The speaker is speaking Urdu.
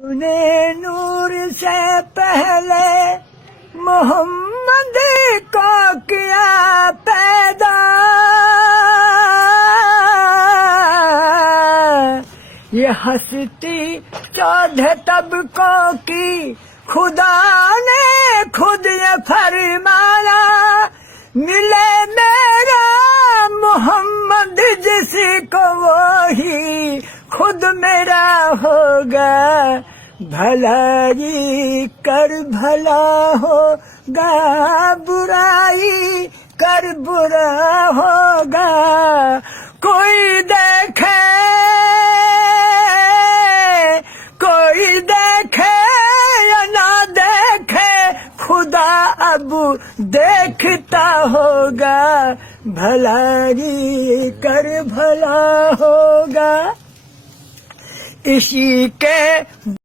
نے نور سے پہلے محمد کو کیا پیدا، یہ ہستی 14 طبقوں کی خدا نے خود یہ فرمایا، ملے میرا محمد جس کو وہی خود میرا ہوگا، بھلائی کر بھلا ہوگا، برائی کر برا ہوگا، کوئی دیکھے یا نہ دیکھے خدا اب دیکھتا ہوگا، بھلائی کر بھلا ہوگا، اسی کے